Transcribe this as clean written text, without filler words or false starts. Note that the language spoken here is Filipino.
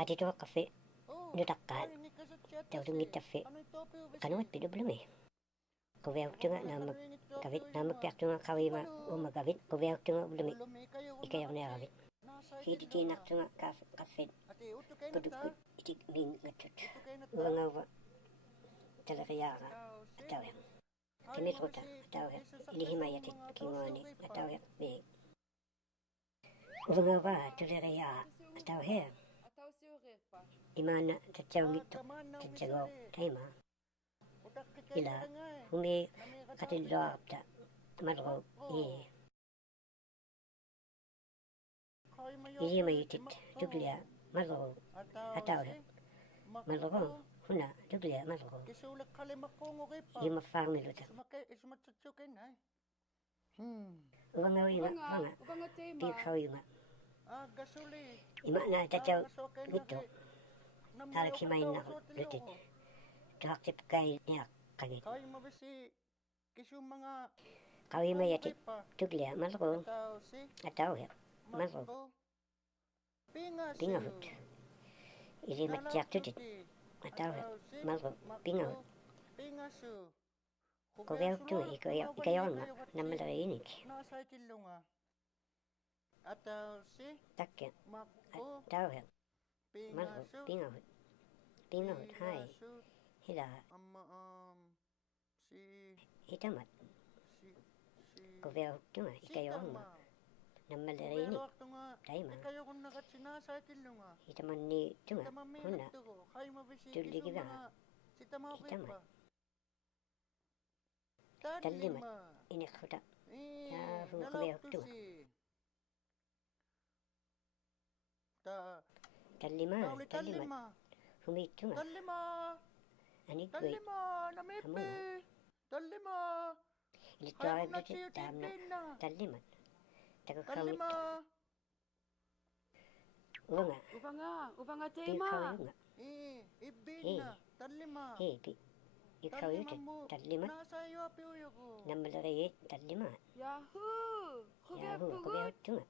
Ati to kafe nutakkan. Tau tungit tafe. Kanuat pido belum eh. Koveak tunga nama kavit nama piak tunga kawima umagavit. Koveak tunga belum ikayak na kavit. Hiti tinak tunga kafe. Pudukut itik ming ngatut. Ulangawa talakayaka atawyak. Timitruta atawyak. Ilihimayatit kimoni atawyak big. Ulangawa talakaya atawyak. Imana tatjawngit tatjagaw taima. Ila humi katilloapta margo ilihimayatit tuglia margo atawyak. Margo huna tuglia margo. Ima farmiluta. Ulangawa wanga pikawima. Ima na tatjaw gitu. Tarik himain na lutit. Tuhak tipkay niya kagit. Kawima yatit tuglia margo atawyak margo. Pingahut. Ili matyak tutit atawyak margo pingahut. Koveak tunga ikayawan ma namalariinik. Takya atawyak margo pingahut. Pingahut hai hila hitamat. Koveak tunga ikayawan ma namalariinik taima. Hitaman ni tunga huna tuligiba hitamat. Tallimat inakhuta hu koveak tunga. Tallimat humit tunga. Anigway hamunga. Ilituarib dutit tamna tallimat. Takakawit. Uvanga tema. Pikawiyunga. Ikawiyutit tallimat. Namalariit tallimat. Yahoo! Yahoo koveak tunga.